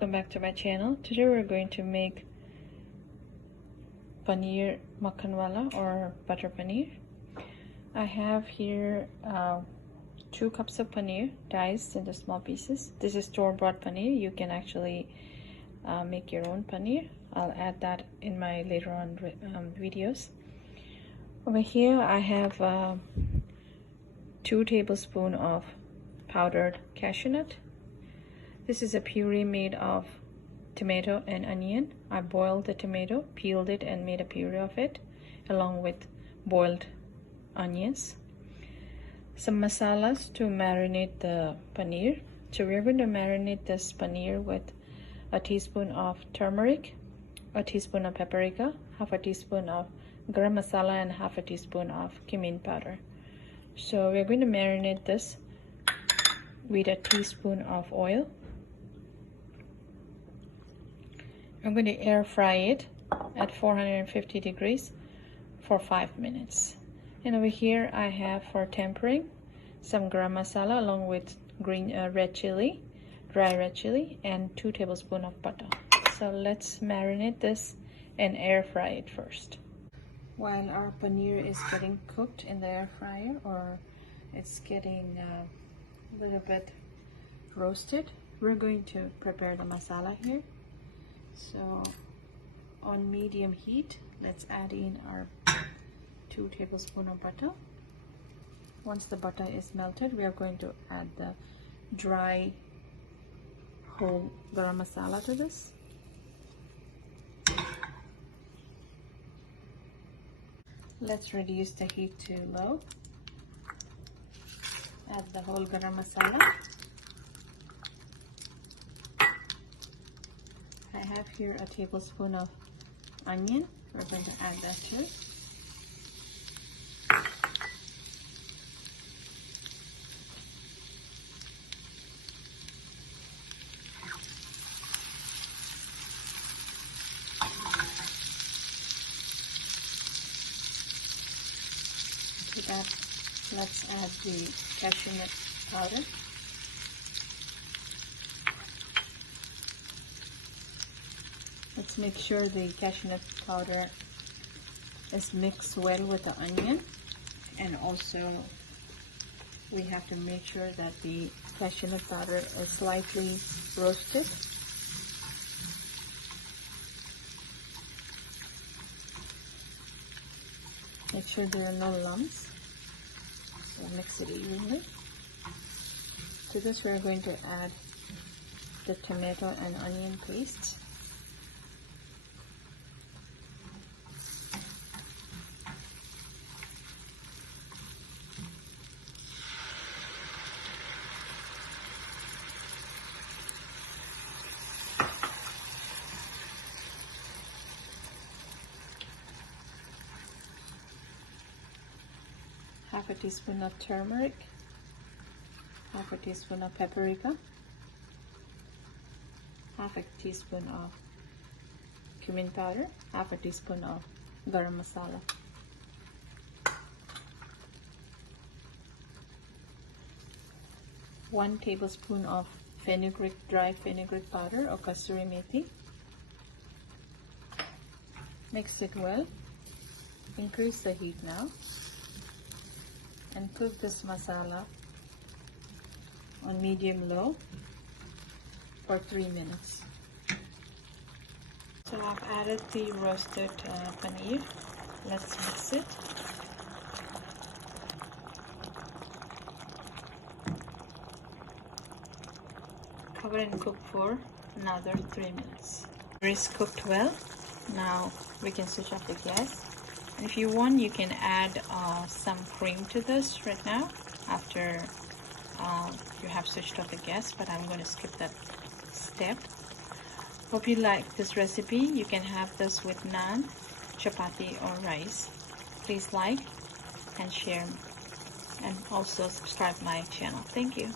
Welcome back to my channel. Today we're going to make paneer makhanwala or butter paneer. I have here 2 cups of paneer diced into small pieces. This is store-bought paneer. You can actually make your own paneer. I'll add that in my later on videos. Over here I have 2 tablespoons of powdered cashew nut. This is a puree made of tomato and onion. I boiled the tomato, peeled it, and made a puree of it, along with boiled onions. Some masalas to marinate the paneer. So we're going to marinate this paneer with a teaspoon of turmeric, a teaspoon of paparika, half a teaspoon of garam masala, and half a teaspoon of cumin powder. So we're going to marinate this with a teaspoon of oil. I'm going to air fry it at 450 degrees for 5 minutes. And over here I have, for tempering, some garam masala along with red chili, dry red chili, and 2 tablespoons of butter. So let's marinate this and air fry it first. While our paneer is getting cooked in the air fryer, or it's getting a little bit roasted, we're going to prepare the masala here. So on medium heat, let's add in our 2 tablespoons of butter. Once the butter is melted, we are going to add the dry whole garam masala to this. Let's reduce the heat to low. Add the whole garam masala. I have here a tablespoon of onion. We're going to add that too. To that, let's add the cashew nut powder. Let's make sure the cashew nut powder is mixed well with the onion, and also we have to make sure that the cashew nut powder is slightly roasted. Make sure there are no lumps, so mix it evenly. To this we're going to add the tomato and onion paste. Half a teaspoon of turmeric, half a teaspoon of paprika, half a teaspoon of cumin powder, half a teaspoon of garam masala. One tablespoon of fenugreek, dry fenugreek powder or kasuri methi. Mix it well. Increase the heat now. And cook this masala on medium-low for 3 minutes. So I've added the roasted paneer. Let's mix it. Cover and cook for another 3 minutes. It is cooked well. Now we can switch off the gas. And if you want, you can add some cream to this right now after you have switched off the gas, but I'm going to skip that step. Hope you like this recipe. You can have this with naan, chapati, or rice. Please like and share, and also subscribe my channel. Thank you.